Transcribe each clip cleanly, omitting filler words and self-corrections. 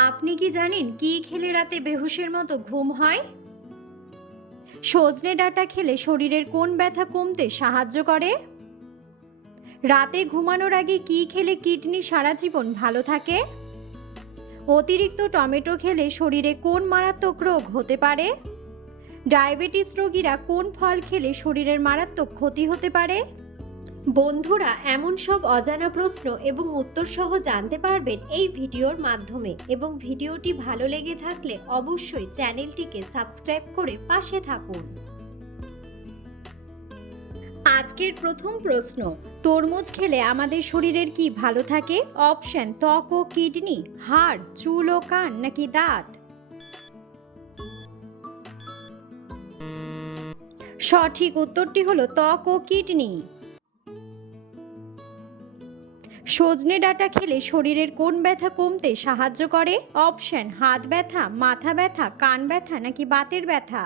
আপনি কি জানেন কি খেলে রাতে বেহুশের মতো ঘুম হয়? সজনে ডাঁটা খেলে শরীরের কোন ব্যথা কমতে সাহায্য করে? রাতে ঘুমানোর আগে কি খেলে কিডনি সারা জীবন ভালো থাকে? অতিরিক্ত টমেটো খেলে শরীরে কোন মারাত্মক রোগ হতে পারে? ডায়াবেটিস রোগীরা কোন ফল খেলে শরীরের মারাত্মক ক্ষতি হতে পারে? বন্ধুরা, এমন সব অজানা প্রশ্ন এবং উত্তর সহ জানতে পারবেন এই ভিডিওর মাধ্যমে, এবং ভিডিওটি ভালো লেগে থাকলে অবশ্যই চ্যানেলটিকে সাবস্ক্রাইব করে পাশে থাকুন। আজকের প্রথম প্রশ্ন, তরমুজ খেলে আমাদের শরীরের কি ভালো থাকে? অপশন: ত্বক ও কিডনি, হাড়, চুল ও কান, নাকি দাঁত? সঠিক উত্তরটি হলো ত্বক ও কিডনি। সজনে ডাঁটা খেলে শরীরের কোন ব্যথা কমতে সাহায্য করে? অপশন: হাত ব্যথা, মাথা ব্যথা, কান ব্যথা, নাকি বাতের ব্যথা?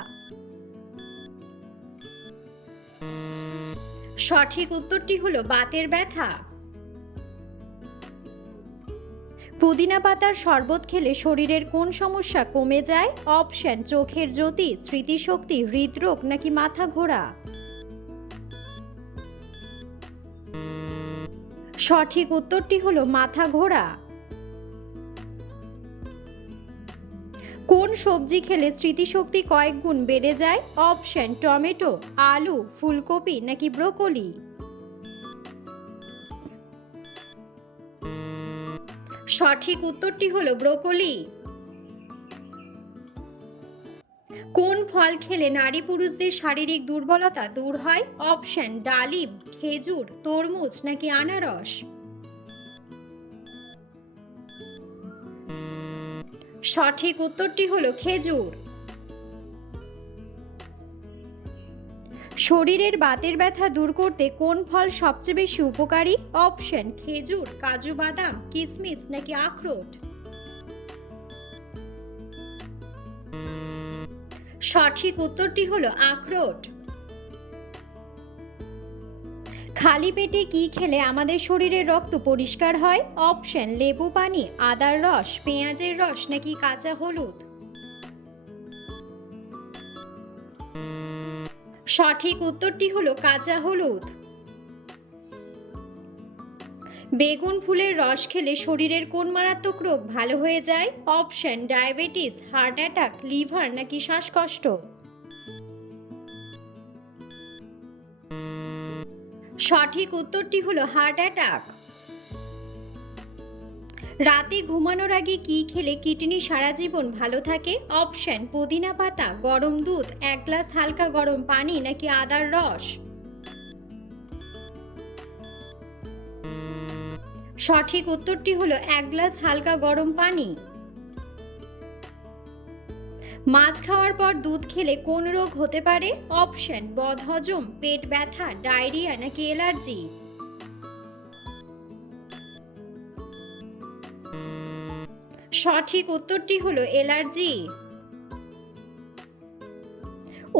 সঠিক উত্তরটি হলো বাতের ব্যথা। পুদিনা পাতার শরবত খেলে শরীরের কোন সমস্যা কমে যায়? অপশন: চোখের জ্যোতি, স্মৃতিশক্তি, হৃদরোগ, নাকি মাথা ঘোরা? সঠিক উত্তরটি হলো মাথা ঘোরা। কোন সবজি খেলে স্মৃতিশক্তি কয়েক গুণ বেড়ে যায়? অপশন: টমেটো, আলু, ফুলকপি, নাকি ব্রোকলি? সঠিক উত্তরটি হলো ব্রোকলি। কোন ফল খেলে নারী পুরুষদের শারীরিক দুর্বলতা দূর হয়? অপশন: ডালিম, খেজুর, তরমুজ, নাকি আনারস? সঠিক উত্তরটি হলো খেজুর। শরীরের বাতের ব্যথা দূর করতে কোন ফল সবচেয়ে বেশি উপকারী? অপশন: খেজুর, কাজু বাদাম, কিশমিশ, নাকি আখরোট? সঠিক উত্তরটি হলো আখরোট। খালি পেটে কি খেলে আমাদের শরীরের রক্ত পরিষ্কার হয়? অপশন: লেবু পানি, আদার রস, পেঁয়াজের রস, নাকি কাঁচা হলুদ? সঠিক উত্তরটি হলো কাঁচা হলুদ। বেগুন ফুলের রস খেলে শরীরের কোন মারাত্মক রোগ ভালো হয়ে যায়? Option: diabetes, heart attack, liver, নাকি শ্বাসকষ্ট? সঠিক উত্তরটি হলো হার্ট অ্যাটাক। রাতে ঘুমানোর আগে কি খেলে কিডনি সারা জীবন ভালো থাকে? অপশন: পুদিনা পাতা, গরম দুধ, এক গ্লাস হালকা গরম পানি, নাকি আদার রস? সঠিক উত্তরটি হলো এক গ্লাস হালকা গরম পানি। মাছ খাওয়ার পর দুধ খেলে কোন রোগ হতে পারে? অপশন: বদহজম, পেট ব্যথা, ডায়রিয়া, নাকি অ্যালার্জি? সঠিক উত্তরটি হলো অ্যালার্জি।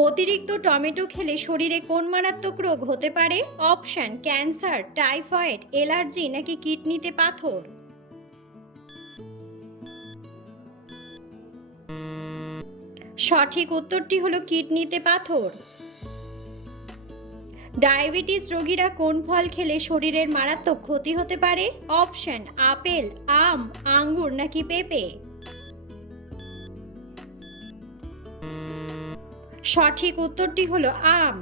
অতিরিক্ত টমেটো খেলে শরীরে কোন মারাত্মক রোগ হতে পারে? অপশন: ক্যান্সার, টাইফয়েড, অ্যালার্জি, নাকি কিডনিতে পাথর? সঠিক উত্তরটি হলো কিডনিতে পাথর। ডায়াবেটিস রোগীরা কোন ফল খেলে শরীরের মারাত্মক ক্ষতি হতে পারে? অপশন: আপেল, আম, আঙ্গুর, নাকি পেঁপে? সঠিক উত্তরটি হলো আম।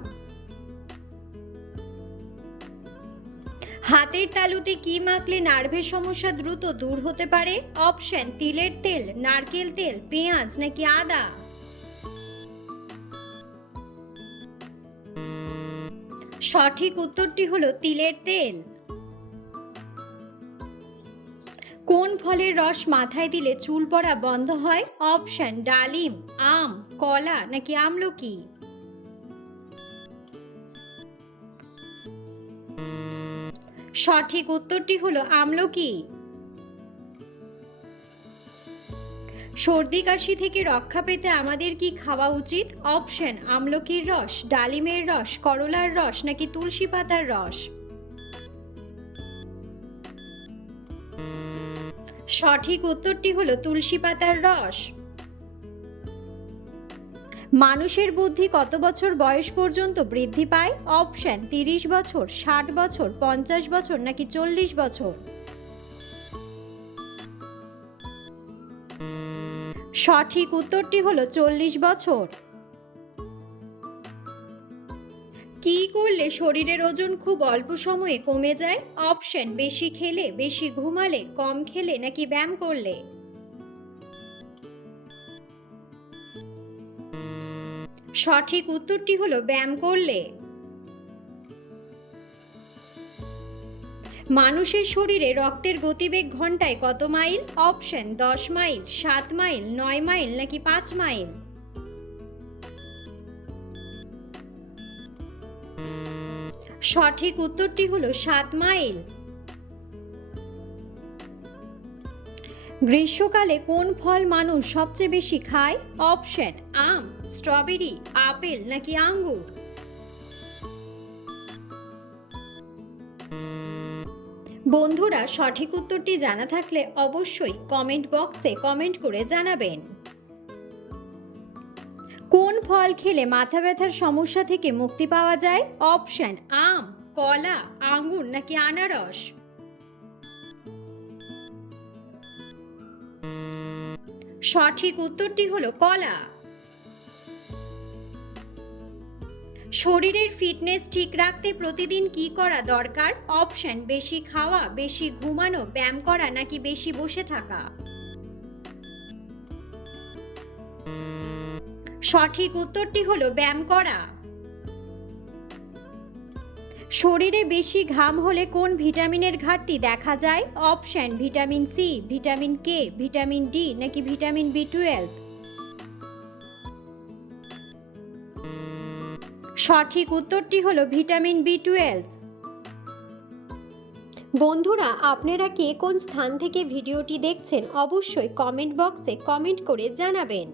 হাতের তালুতে কি মাখলে নার্ভের সমস্যা দ্রুত দূর হতে পারে? অপশন: তিলের তেল, নারকেল তেল, পেঁয়াজ, নাকি আদা? সঠিক উত্তরটি হলো তিলের তেল। কোন ফলের রস মাথায় দিলে চুল পড়া বন্ধ হয়? অপশন: ডালিম, আম, কলা, নাকি আমলকি? সঠিক উত্তরটি হলো আমলকি। সর্দি কাশি থেকে রক্ষা পেতে আমাদের কি খাওয়া উচিত? অপশন: আমলকির রস, ডালিমের রস, করলার রস, নাকি তুলসী পাতার রস? সঠিক উত্তরটি হলো তুলসী পাতার রস। মানুষের বুদ্ধি কত বছর বয়স পর্যন্ত বৃদ্ধি পায়? অপশন 30 বছর, 60 বছর, 50 বছর নাকি 40 বছর। সঠিক উত্তরটি হলো 40 বছর। কি করলে শরীরের ওজন খুব অল্প সময়ে কমে যায়? অপশন বেশি খেলে, বেশি ঘুমালে, কম খেলে নাকি ব্যায়াম করলে। সঠিক উত্তরটি হলো ব্যায়াম করলে। মানুষের শরীরে রক্তের গতিবেগ ঘন্টায় কত mile? Option 10 mile, 7 mile, 9 mile নাকি 5 মাইল। সঠিক উত্তরটি হলো 7 মাইল। গ্রীষ্মকালে কোন ফল মানুষ সবচেয়ে বেশি খায়? অপশন আম, স্ট্রবেরি, আপেল নাকি আঙ্গুর। বন্ধুরা, সঠিক উত্তরটি জানা থাকলে অবশ্যই কমেন্ট বক্সে কমেন্ট করে জানাবেন। কোন ফল খেলে মাথা ব্যথার সমস্যা থেকে মুক্তি পাওয়া যায়? অপশন আম, কলা, আঙ্গুর নাকি আনারস। সঠিক উত্তরটি হলো কলা। শরীরের ফিটনেস ঠিক রাখতে প্রতিদিন কি করা দরকার? অপশন বেশি খাওয়া, বেশি ঘুমানো, ব্যায়াম করা নাকি বেশি বসে থাকা। সঠিক উত্তরটি হলো ব্যায়াম করা। শরীরে বেশি ঘাম হলে কোন ভিটামিনের ঘাটতি দেখা যায়? Option vitamin C, vitamin K, vitamin D নাকি ভিটামিন বি12। সঠিক উত্তরটি হলো ভিটামিন বি12। বন্ধুরা, আপনারা কে কোন স্থান থেকে ভিডিওটি দেখছেন অবশ্যই কমেন্ট বক্সে কমেন্ট করে জানাবেন।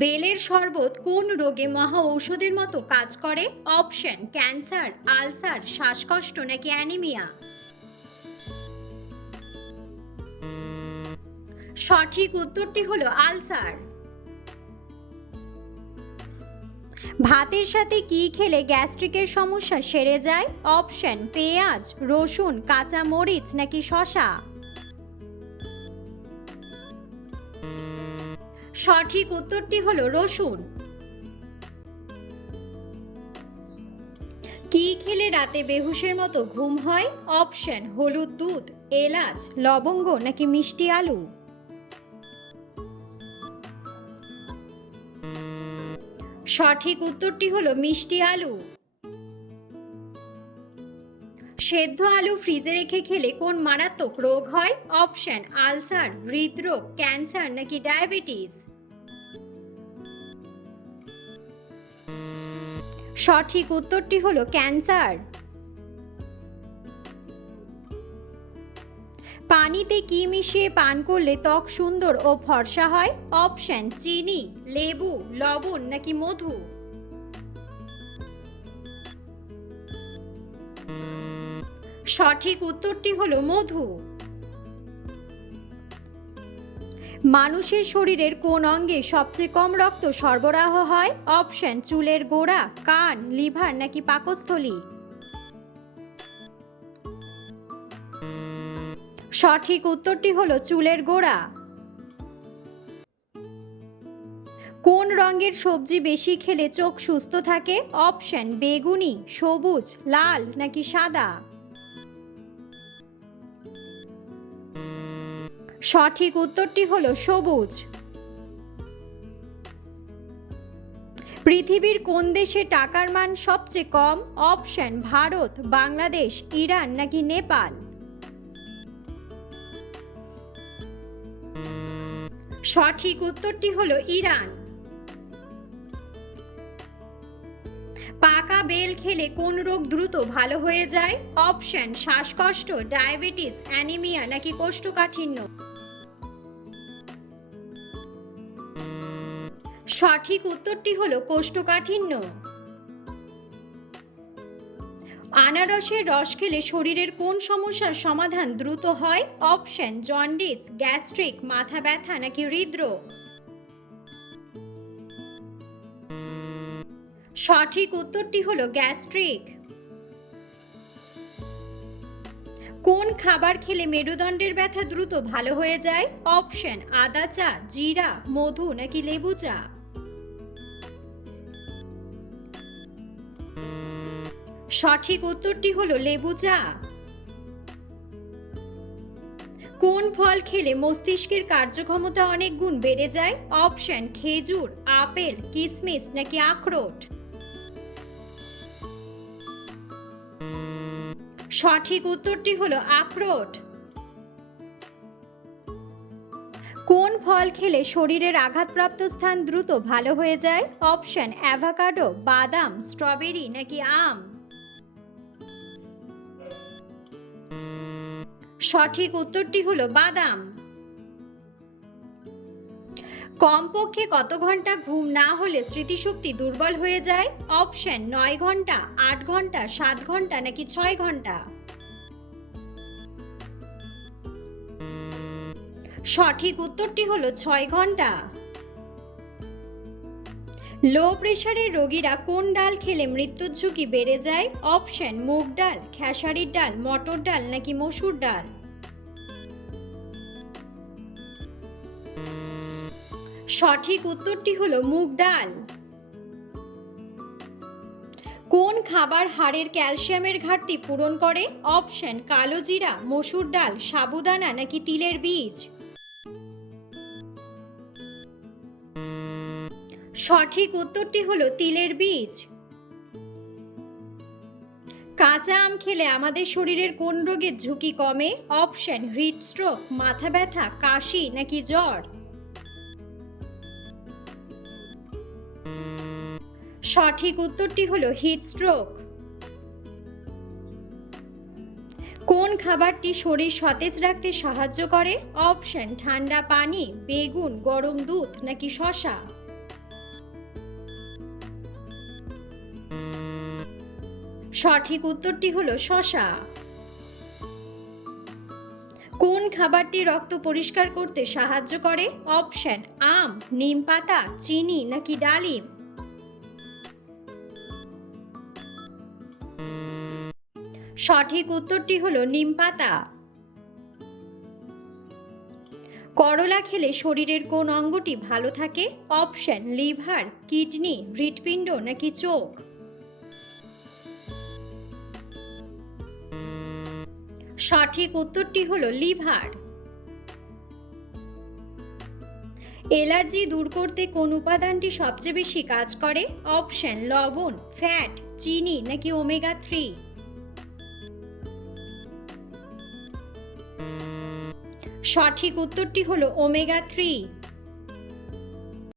বেলের শরবত কোন রোগে মহা ঔষধের মতো কাজ করে? অপশন ক্যান্সার, আলসার, শ্বাসকষ্ট নাকি অ্যানিমিয়া। সঠিক উত্তরটি হলো আলসার। ভাতের সাথে কি খেলে গ্যাস্ট্রিকের সমস্যা সেরে যায়? অপশন পেঁয়াজ, রসুন, কাঁচা মরিচ নাকি শসা। সঠিক উত্তরটি হলো রসুন। কি খেলে রাতে বেহুশের মতো ঘুম হয়? অপশন হলুদ দুধ, এলাচ, লবঙ্গ নাকি মিষ্টি আলু। সঠিক উত্তরটি হলো মিষ্টি আলু। সেদ্ধ আলু ফ্রিজে রেখে খেলে কোন মারাত্মক রোগ হয়? অপশন আলসার, হৃদরোগ, ক্যান্সার নাকি ডায়াবেটিস। সঠিক উত্তরটি হলো ক্যান্সার। পানিতে কি মিশিয়ে পান করলে ত্বক সুন্দর ও ফর্সা হয়? অপশন চিনি, লেবু, লবণ নাকি মধু। সঠিক উত্তরটি হলো মধু। মানুষের শরীরের কোন অঙ্গে সবচেয়ে কম রক্ত সরবরাহ হয়? অপশন চুলের গোড়া, কান, লিভার নাকি পাকস্থলী। সঠিক উত্তরটি হলো চুলের গোড়া। কোন রঙের সবজি বেশি খেলে চোখ সুস্থ থাকে? অপশন বেগুনি, সবুজ, লাল নাকি সাদা। সঠিক উত্তরটি হলো সবুজ। পৃথিবীর কোন দেশে টাকার মান সবচেয়ে কম? অপশন ভারত, বাংলাদেশ, ইরান নাকি নেপাল। সঠিক উত্তরটি হলো ইরান। পাকা বেল খেলে কোন রোগ দ্রুত ভালো হয়ে যায়? অপশন শ্বাসকষ্ট, ডায়াবেটিস, অ্যানিমিয়া নাকি কোষ্ঠকাঠিন্য। সঠিক উত্তরটি হলো কোষ্ঠকাঠিন্য। আনারসের রস খেলে শরীরের কোন সমস্যার সমাধান দ্রুত হয়? অপশন জন্ডিস, গ্যাস্ট্রিক, মাথা ব্যথা নাকি হৃদরোগ। সঠিক উত্তরটি হলো গ্যাস্ট্রিক। কোন খাবার খেলে মেরুদণ্ডের ব্যথা দ্রুত ভালো হয়ে যায়? অপশন আদা চা, জিরা, মধু নাকি লেবু চা। সঠিক উত্তরটি হলো লেবু চা। কোন ফল খেলে মস্তিষ্কের কার্যক্ষমতা অনেক গুণ বেড়ে যায়? অপশন খেজুর, আপেল, কিশমিশ নাকি আখরোট। সঠিক উত্তরটি হলো আখরোট। কোন ফল খেলে শরীরের আঘাতপ্রাপ্ত স্থান দ্রুত ভালো হয়ে যায়? অপশন অ্যাভোকাডো, বাদাম, স্ট্রবেরি নাকি আম। সঠিক উত্তরটি হলো বাদাম। কমপক্ষে কত ঘন্টা ঘুম না হলে স্মৃতিশক্তি দুর্বল হয়ে যায়? অপশন 9 ঘন্টা, 8 ঘন্টা, 7 ঘন্টা নাকি 6 ঘন্টা। সঠিক উত্তরটি হলো 6 ঘন্টা। লো প্রেশারের রোগীরা কোন ডাল খেলে মৃত্যুর ঝুঁকি বেড়ে যায়? অপশন মুগ ডাল, খেসারির ডাল, মটর ডাল নাকি মসুর ডাল। সঠিক উত্তরটি হলো মুগ ডাল। কোন খাবার হাড়ের ক্যালসিয়ামের ঘাটতি পূরণ করে? অপশন কালো জিরা, মসুর ডাল, সাবুদানা নাকি তিলের বীজ। সঠিক উত্তরটি হলো তিলের বীজ। কাঁচা আম খেলে আমাদের শরীরের কোন রোগের ঝুঁকি কমে? অপশন হৃদস্ট্রোক, মাথা ব্যথা, কাশি নাকি জ্বর। সঠিক উত্তরটি হলো হিটস্ট্রোক। কোন খাবারটি শরীর সতেজ রাখতে সাহায্য করে? অপশন ঠান্ডা পানি, বেগুন, গরম দুধ নাকি শসা। সঠিক উত্তরটি হলো শসা। কোন খাবারটি রক্ত পরিষ্কার করতে সাহায্য করে? অপশন আম, নিম পাতা, চিনি নাকি ডালিম। সঠিক উত্তরটি হলো নিম পাতা। করলা খেলে শরীরের কোন অঙ্গটি ভালো থাকে? অপশন লিভার, কিডনি, হৃৎপিণ্ড নাকি চোখ। সঠিক উত্তরটি হলো লিভার। অ্যালার্জি দূর করতে কোন উপাদানটি সবচেয়ে বেশি কাজ করে? অপশন লবণ, ফ্যাট, চিনি নাকি ওমেগা 3। সঠিক উত্তরটি হলো ওমেগা 3।